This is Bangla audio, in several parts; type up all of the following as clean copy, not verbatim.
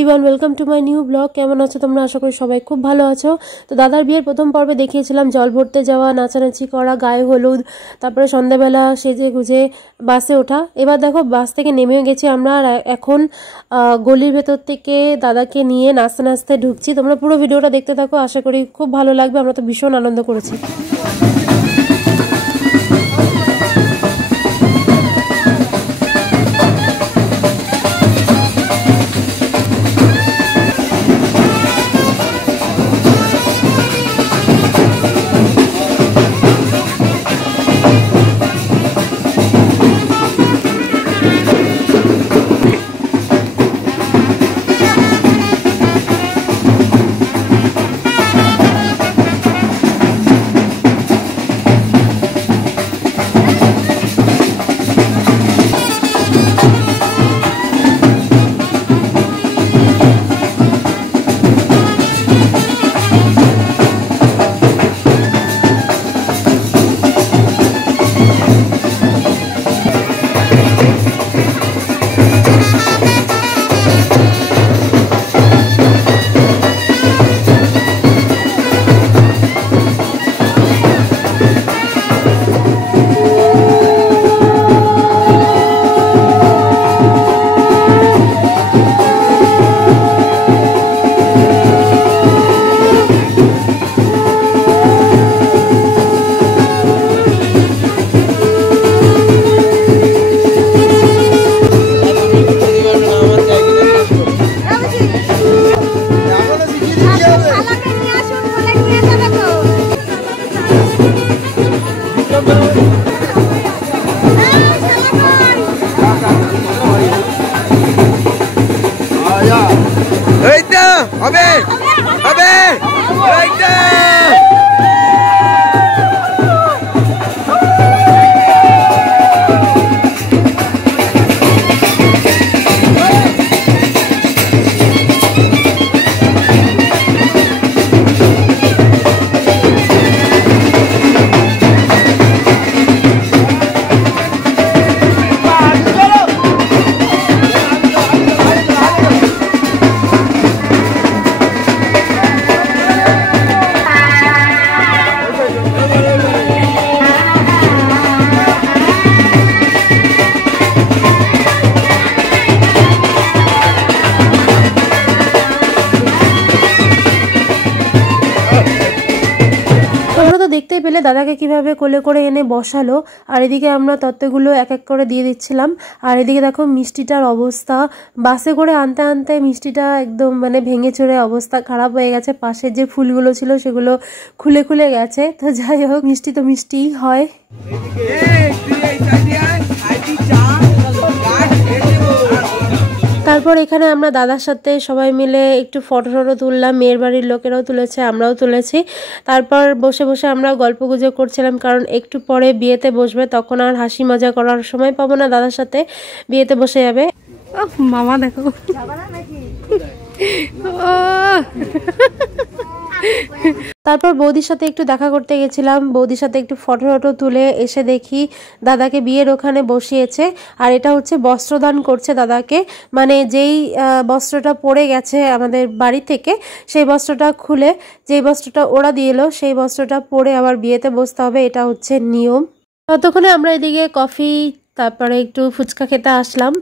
Everyone, welcome to my new blog. কেমন আছো তোমরা? আশা করি সবাই খুব ভালো আছো। তো দাদার বিয়ের প্রথম পর্বে দেখিয়েছিলাম জল ভরতে যাওয়া, নাচানাচি করা, গায়ে হলুদ, তারপরে সন্ধ্যাবেলা সেজে গুজে বাসে ওঠা। এবার দেখো বাস থেকে নেমেও গেছি আমরা, আর এখন গলির ভেতর থেকে দাদাকে নিয়ে নাচতে নাচতে ঢুকছি। তোমরা পুরো ভিডিওটা দেখতে থাকো, আশা করি খুব ভালো লাগবে। আমরা তো ভীষণ আনন্দ করেছি। দেখতেই পেলে দাদাকে কিভাবে কোলে করে এনে বসালো, আর এদিকে আমরা তত্ত্বগুলো এক এক করে দিয়ে দিচ্ছিলাম। আর এদিকে দেখো মিষ্টিটার অবস্থা, বাসে করে আনতে আনতে মিষ্টিটা একদম ভেঙে চড়ে অবস্থা খারাপ হয়ে গেছে। পাশের যে ফুলগুলো ছিল সেগুলো খুলে খুলে গেছে। তো যাই হোক, মিষ্টি তো মিষ্টিই হয়। তারপর এখানে আমরা দাদার সাথে সবাই মিলে একটু ফটো তুললাম, মেয়ের বাড়ির লোকেরাও তুলেছে, আমরাও তুলেছি। তারপর বসে বসে আমরা গল্প গুজব করছিলাম, কারণ একটু পরে বিয়েতে বসবে, তখন আর হাসি মজা করার সময় পাবো না। দাদার সাথে বিয়েতে বসে যাবে। মামা দেখো, তারপর বৌদির সাথে একটু দেখা করতে গেছিলাম, বৌদির সাথে একটু ফটো তুলে এসে দেখি দাদাকে বিয়ের ওখানে বসিয়েছে। আর এটা হচ্ছে বস্ত্রদান করছে দাদাকে, যেই বস্ত্রটা পরে গেছে আমাদের বাড়ি থেকে, সেই বস্ত্রটা খুলে যেই বস্ত্রটা ওরা দিয়ে এলো সেই বস্ত্রটা পরে আবার বিয়েতে বসতে হবে, এটা হচ্ছে নিয়ম। ততক্ষণে আমরা এদিকে কফি, তারপরে একটু ফুচকা খেতে আসলাম,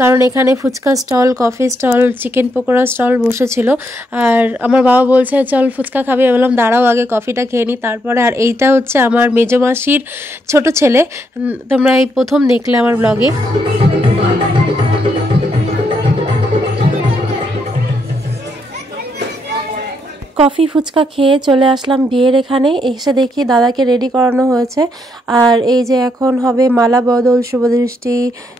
কারণ এখানে fuchka stall, coffee stall, chicken pakora stall বসেছিল। আর আমার বাবা বলছে চল ফুচকা খাবি, আমি বললাম দাঁড়াও আগে কফিটা খেয়ে নিই তারপরে। আর এইটা হচ্ছে আমার মেজো মাসির ছোট ছেলে, তোমরা এই প্রথম দেখলে আমার ব্লগে। কফি ফুচকা খেয়ে চলে আসলাম বিয়ের এখানে। এসে দেখি দাদাকে রেডি করানো হয়েছে, আর এই যে এখন হবে মালা বদল, শুভদৃষ্টি,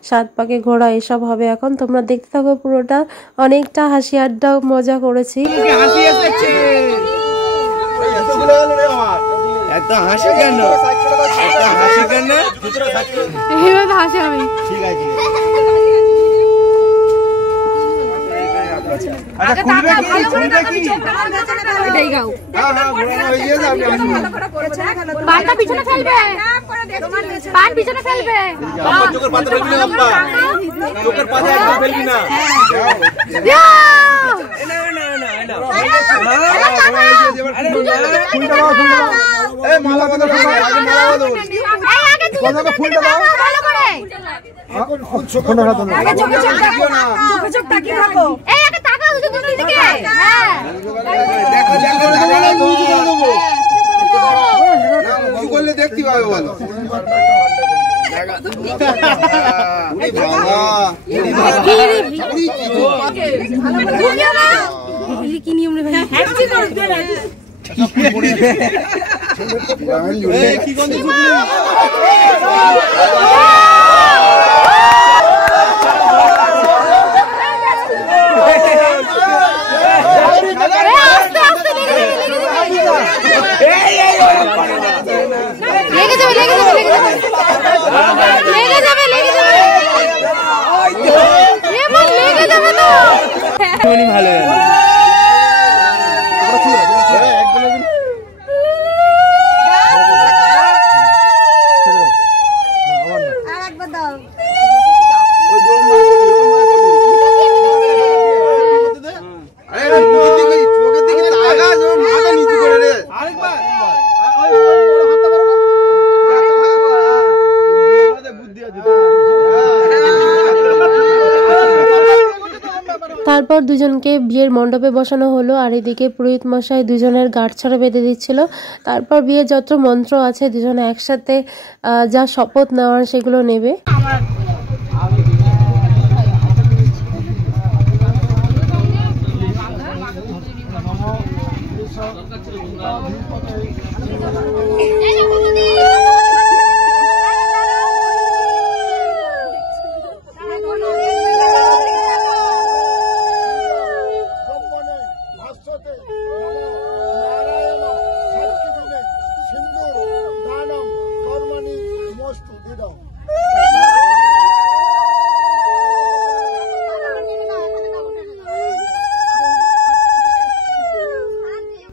7 পাকে ঘোড়া, এসব হবে এখন। তোমরা দেখতে থাকো পুরোটা, অনেকটা হাসি আড্ডা মজা করেছি। আচ্ছা খুলবে কি এটাই গাও। হ্যাঁ হ্যাঁ ঘোরানো হয়ে গিয়েছে, আপনি আসুন। বালটা পিছনে ফেলবে। পান পিছনে ফেলবে, চোখের পাতা ফেলবি না, চোখের পাতা একদম ফেলবি না। করলে দেখতে পাবে বলো। কি নিয়ম রে ভাই? কি গন্ধ ভালো তারপর দুজনকে বিয়ের মণ্ডপে বসানো হলো আর এদিকে পুরোহিত মশাই দুজনের গাঁটছড়া বেঁধে দিচ্ছিল। তারপর বিয়ের যত মন্ত্র আছে দুজনে একসাথে যা শপথ নেওয়ার সেগুলো নেবে।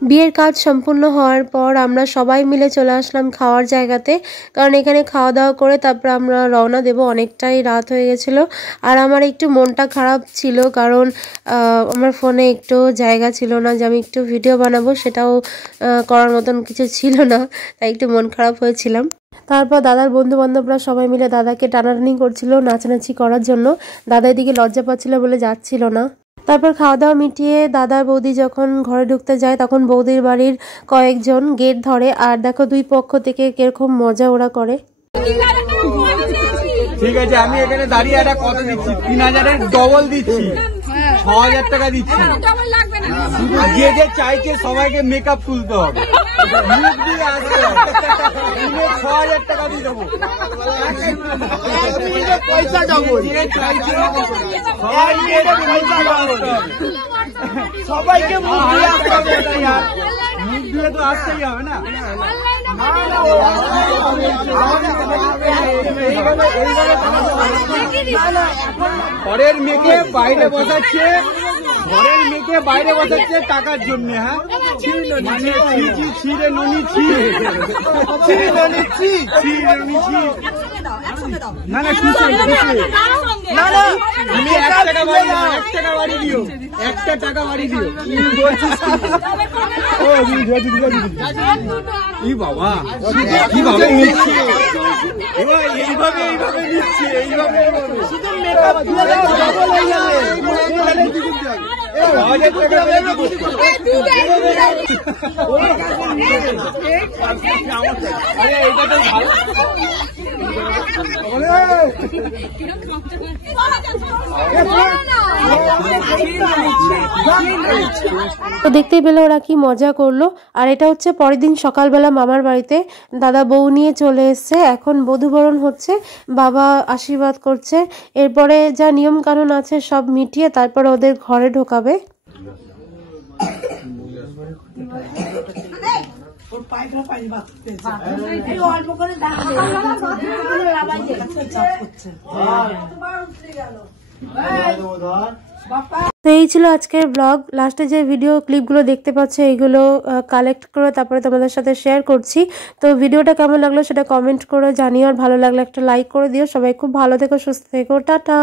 বিয়ের কাজ সম্পূর্ণ হওয়ার পর আমরা সবাই মিলে চলে আসলাম খাওয়ার জায়গাতে, কারণ এখানে খাওয়া দাওয়া করে তারপর আমরা রওনা দেব। অনেকটাই রাত হয়ে গেছিলো আর আমার একটু মনটা খারাপ ছিল, কারণ আমার ফোনে একটু জায়গা ছিল না যে আমি একটু ভিডিও বানাবো, সেটাও করার মতন কিছু ছিল না, তাই একটু মন খারাপ হয়েছিলাম। তারপর দাদার বন্ধু বান্ধবরা সবাই মিলে দাদাকে টানাটানি করছিল নাচানাচি করার জন্য। দাদা এদিকে লজ্জা পাচ্ছিল বলে যাচ্ছিল না। তারপর খাওয়া দাওয়া মিটিয়ে দাদা বৌদি যখন ঘরে ঢুকতে যায় তখন বৌদির বাড়ির কয়েকজন গেট ধরে, আর দেখো দুই পক্ষ থেকে কিরকম মজা ওরা করে। ঠিক আছে, আমি এখানে দাঁড়িয়ে একটা কত দিচ্ছি, 3000-এর ডবল দিচ্ছি, 6000 টাকা দিচ্ছি। যে যে চাইছে সবাইকে মেকআপ তুলতে হবে, মুখ দিয়ে আসতে হবে, 6000 টাকা দিয়ে দেবো। পয়সা যাবো, সবাইকে মুখ দিয়ে আসতে হবে, মুখ দিয়ে তো আসতেই হবে না। ঘরের মেয়েকে বাইরে বসাচ্ছে, ঘরের মেয়েকে বাইরে বসাচ্ছে টাকার জন্য। হ্যাঁ, ছিঁড়ে ননি না না, না না, তুমি 1 টাকা বাড়ি দিও, 1 টাকা বাড়ি দিও, 1 টাকা বাড়ি দিও। বাবা কিভাবে নিচ্ছে, এইভাবে নিচ্ছে, এইভাবে তো দেখতেই পেলে ওরা কি মজা করলো। আর এটা হচ্ছে পরের দিন সকালবেলা মামার বাড়িতে দাদা বউ নিয়ে চলে এসছে। এখন বধূবরণ হচ্ছে, বাবা আশীর্বাদ করছে, এরপরে যা নিয়ম কানুন আছে সব মিটিয়ে তারপর ওদের ঘরে ঢোকাবে। তো এই ছিল আজকের ব্লগ। লাস্টে যে ভিডিও ক্লিপগুলো দেখতে পাচ্ছ এইগুলো কালেক্ট করে তারপরে তোমাদের সাথে শেয়ার করছি। তো ভিডিওটা কেমন লাগলো সেটা কমেন্ট করে জানিও, আর ভালো লাগলে একটা লাইক করে দিও। সবাই খুব ভালো থেকো, সুস্থ থেকো, টাটা।